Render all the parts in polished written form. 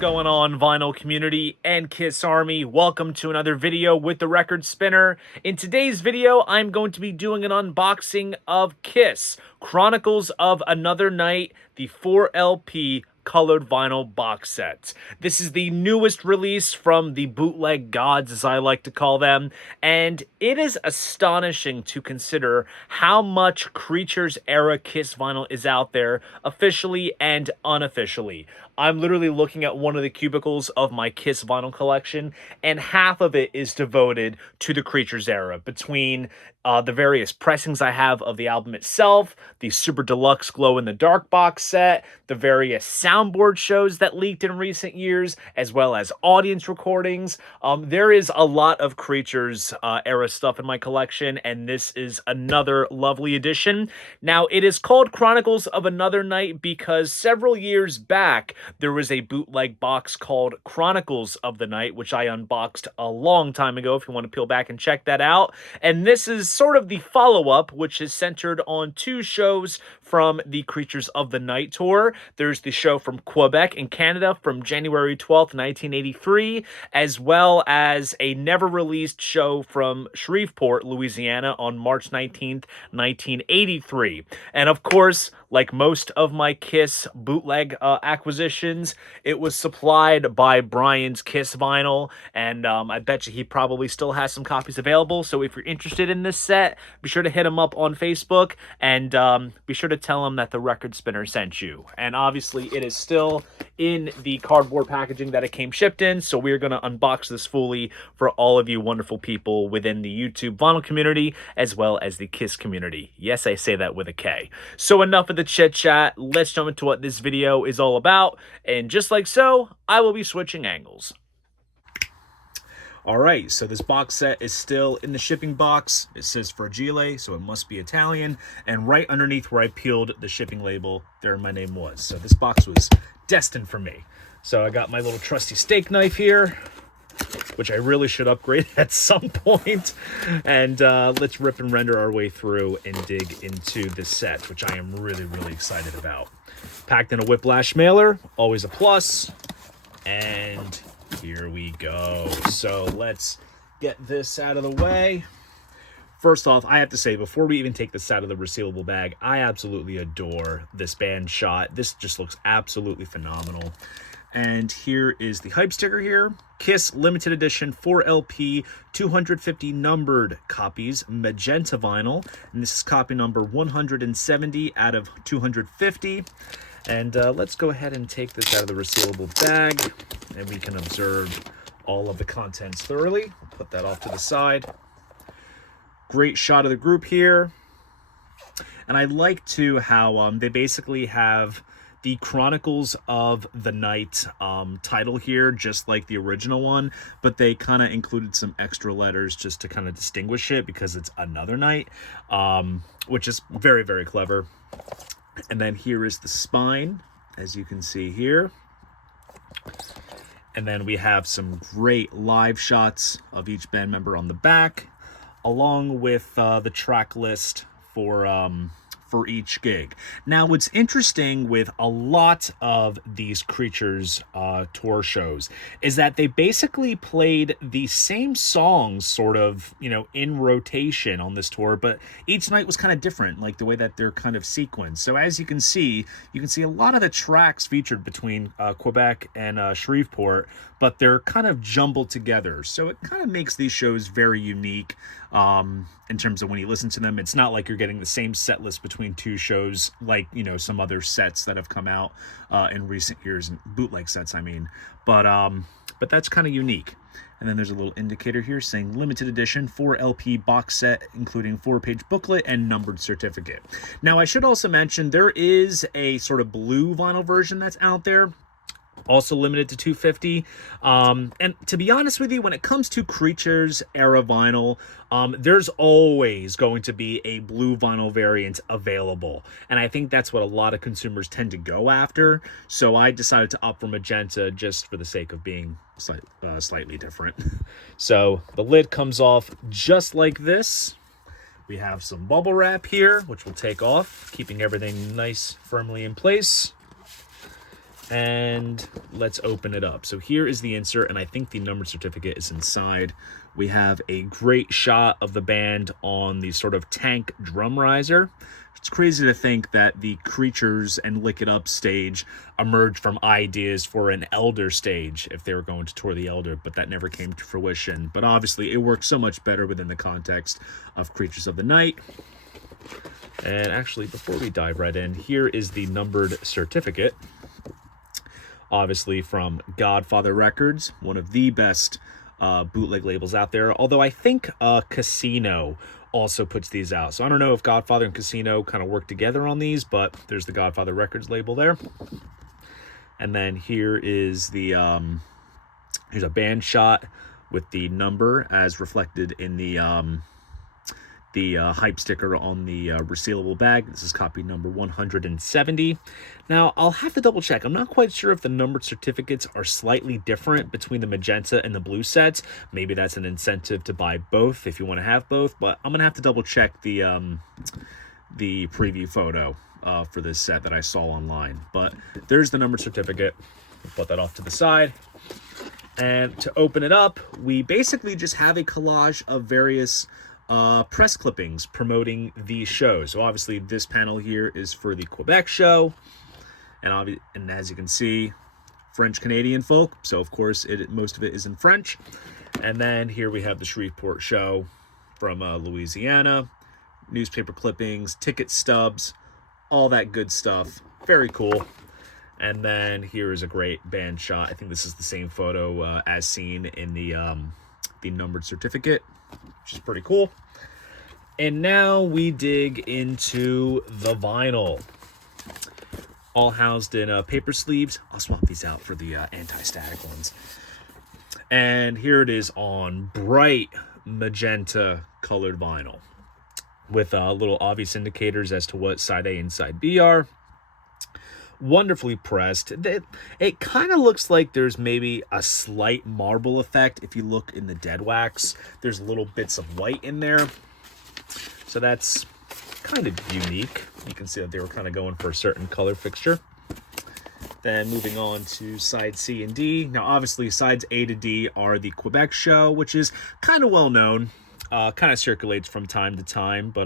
going on, vinyl community and Kiss Army? Welcome to another video with the Record Spinner. In today's video, I'm going to be doing an unboxing of Kiss Chronicles of Another Night, the 4LP colored vinyl box set. This is the newest release from the bootleg gods, as I like to call them, and it is astonishing to consider how much Creatures era Kiss vinyl is out there, officially and unofficially. I'm literally looking at one of the cubicles of my Kiss vinyl collection, and half of it is devoted to the Creatures era, between the various pressings I have of the album itself, the Super Deluxe glow-in-the-dark box set, the various soundboard shows that leaked in recent years, as well as audience recordings. There is a lot of Creatures era stuff in my collection, and this is another lovely addition. Now, it is called Chronicles of Another Night because several years back, there was a bootleg box called Chronicles of the Night, which I unboxed a long time ago, if you want to peel back and check that out. And this is sort of the follow-up, which is centered on two shows from the Creatures of the Night tour. There's the show from Quebec in Canada from January 12th, 1983, as well as a never-released show from Shreveport, Louisiana on March 19th, 1983. And of course, like most of my Kiss bootleg acquisitions, it was supplied by Brian's Kiss Vinyl, and I bet you he probably still has some copies available. So if you're interested in this set, be sure to hit him up on Facebook, and be sure to tell him that the Record Spinner sent you. And obviously, it is still in the cardboard packaging that it came shipped in, so we're going to unbox this fully for all of you wonderful people within the YouTube vinyl community, as well as the Kiss community. Yes, I say that with a K. So enough of the chit chat, let's jump into what this video is all about, and just like so, I will be switching angles. Alright, so this box set is still in the shipping box. It says Fragile, so it must be Italian, and right underneath where I peeled the shipping label, there my name was. So this box was destined for me. So I got my little trusty steak knife here, which I really should upgrade at some point. And let's rip and render our way through and dig into this set, which I am really, really excited about. Packed in a Whiplash mailer, always a plus. And here we go. So let's get this out of the way. First off, I have to say, before we even take this out of the resealable bag, I absolutely adore this band shot. This just looks absolutely phenomenal. And here is the hype sticker here. Kiss limited edition 4LP 250 numbered copies, magenta vinyl. And this is copy number 170 out of 250. And let's go ahead and take this out of the resealable bag, and we can observe all of the contents thoroughly. We'll put that off to the side. Great shot of the group here. And I like too how they basically have the Chronicles of the Night title here, just like the original one, but they kind of included some extra letters just to kind of distinguish it because it's Another Night, which is very, very clever. And then here is the spine, as you can see here. And then we have some great live shots of each band member on the back, along with the track list for each gig. Now, what's interesting with a lot of these Creatures tour shows is that they basically played the same songs sort of, you know, in rotation on this tour, but each night was kind of different, like the way that they're kind of sequenced. So as you can see a lot of the tracks featured between Quebec and Shreveport, but they're kind of jumbled together. So it kind of makes these shows very unique in terms of when you listen to them. It's not like you're getting the same set list between two shows like, you know, some other sets that have come out in recent years, bootleg sets, I mean. But that's kind of unique. And then there's a little indicator here saying limited edition 4LP box set, including 4-page booklet and numbered certificate. Now, I should also mention there is a sort of blue vinyl version that's out there, also limited to 250. And to be honest with you, when it comes to Creatures era vinyl, there's always going to be a blue vinyl variant available. And I think that's what a lot of consumers tend to go after. So I decided to opt for magenta just for the sake of being slightly different. So the lid comes off just like this. We have some bubble wrap here, which we'll take off, keeping everything nice, firmly in place. And let's open it up. So here is the insert, and I think the numbered certificate is inside. We have a great shot of the band on the sort of tank drum riser. It's crazy to think that the Creatures and Lick It Up stage emerged from ideas for an Elder stage if they were going to tour the Elder, but that never came to fruition. But obviously it works so much better within the context of Creatures of the Night. And actually, before we dive right in, here is the numbered certificate. Obviously from Godfather Records, one of the best bootleg labels out there. Although I think Casino also puts these out. So I don't know if Godfather and Casino kind of work together on these, but there's the Godfather Records label there. And then here is the, here's a band shot with the number as reflected in the hype sticker on the resealable bag. This is copy number 170. Now, I'll have to double check. I'm not quite sure if the numbered certificates are slightly different between the magenta and the blue sets. Maybe that's an incentive to buy both if you want to have both, but I'm going to have to double check the preview photo for this set that I saw online. But there's the numbered certificate. We'll put that off to the side. And to open it up, we basically just have a collage of various press clippings promoting these shows. So obviously this panel here is for the Quebec show, and as you can see, French Canadian folk, so of course most of it is in French. And then here we have the Shreveport show from Louisiana, newspaper clippings, ticket stubs, all that good stuff. Very cool. And then here is a great band shot. I think this is the same photo as seen in the numbered certificate, which is pretty cool. And now we dig into the vinyl, all housed in paper sleeves. I'll swap these out for the anti-static ones. And here it is on bright magenta colored vinyl with little obvious indicators as to what side A and side B are. Wonderfully pressed. It kind of looks like there's maybe a slight marble effect. If you look in the dead wax, there's little bits of white in there. So that's kind of unique. You can see that they were kind of going for a certain color fixture. Then moving on to side C and D. Now, obviously, sides A to D are the Quebec show, which is kind of well known. Kind of circulates from time to time, but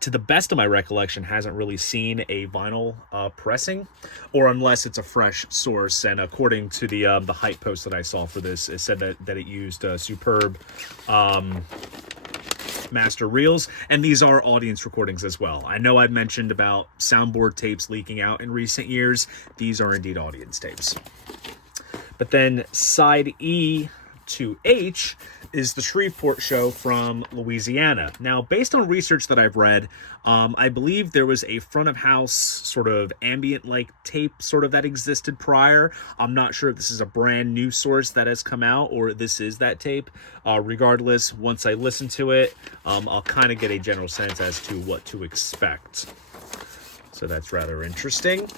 to the best of my recollection, hasn't really seen a vinyl pressing, or unless it's a fresh source. And according to the hype post that I saw for this, it said that it used superb master reels, and these are audience recordings as well. I know I've mentioned about soundboard tapes leaking out in recent years. These are indeed audience tapes. But then side E to H is the Shreveport show from Louisiana. Now, based on research that I've read, I believe there was a front of house sort of ambient-like tape sort of that existed prior. I'm not sure if this is a brand new source that has come out or this is that tape. Regardless, once I listen to it, I'll kind of get a general sense as to what to expect. So that's rather interesting.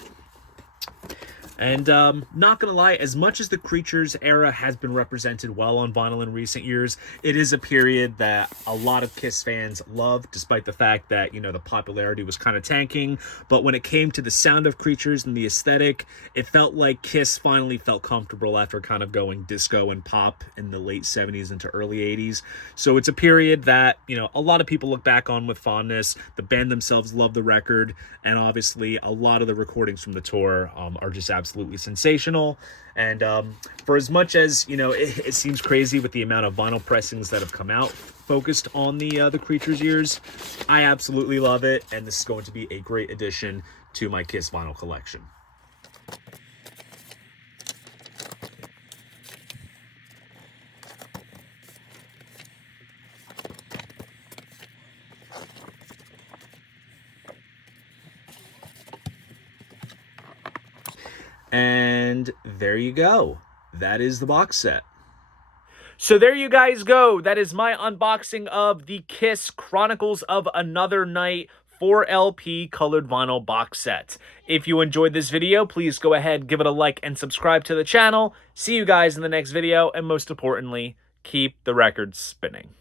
And not gonna lie, as much as the Creatures era has been represented well on vinyl in recent years, it is a period that a lot of Kiss fans love, despite the fact that, you know, the popularity was kind of tanking. But when it came to the sound of Creatures and the aesthetic, it felt like Kiss finally felt comfortable after kind of going disco and pop in the late 70s into early 80s. So it's a period that, you know, a lot of people look back on with fondness. The band themselves love the record, and obviously a lot of the recordings from the tour are just absolutely sensational. And for as much as, you know, it seems crazy with the amount of vinyl pressings that have come out focused on the Creatures years, I absolutely love it, and this is going to be a great addition to my Kiss vinyl collection. And there you go. That is the box set. So there you guys go. That is my unboxing of the Kiss Chronicles of Another Night 4LP colored vinyl box set. If you enjoyed this video, please go ahead, give it a like, and subscribe to the channel. See you guys in the next video, and most importantly, keep the records spinning.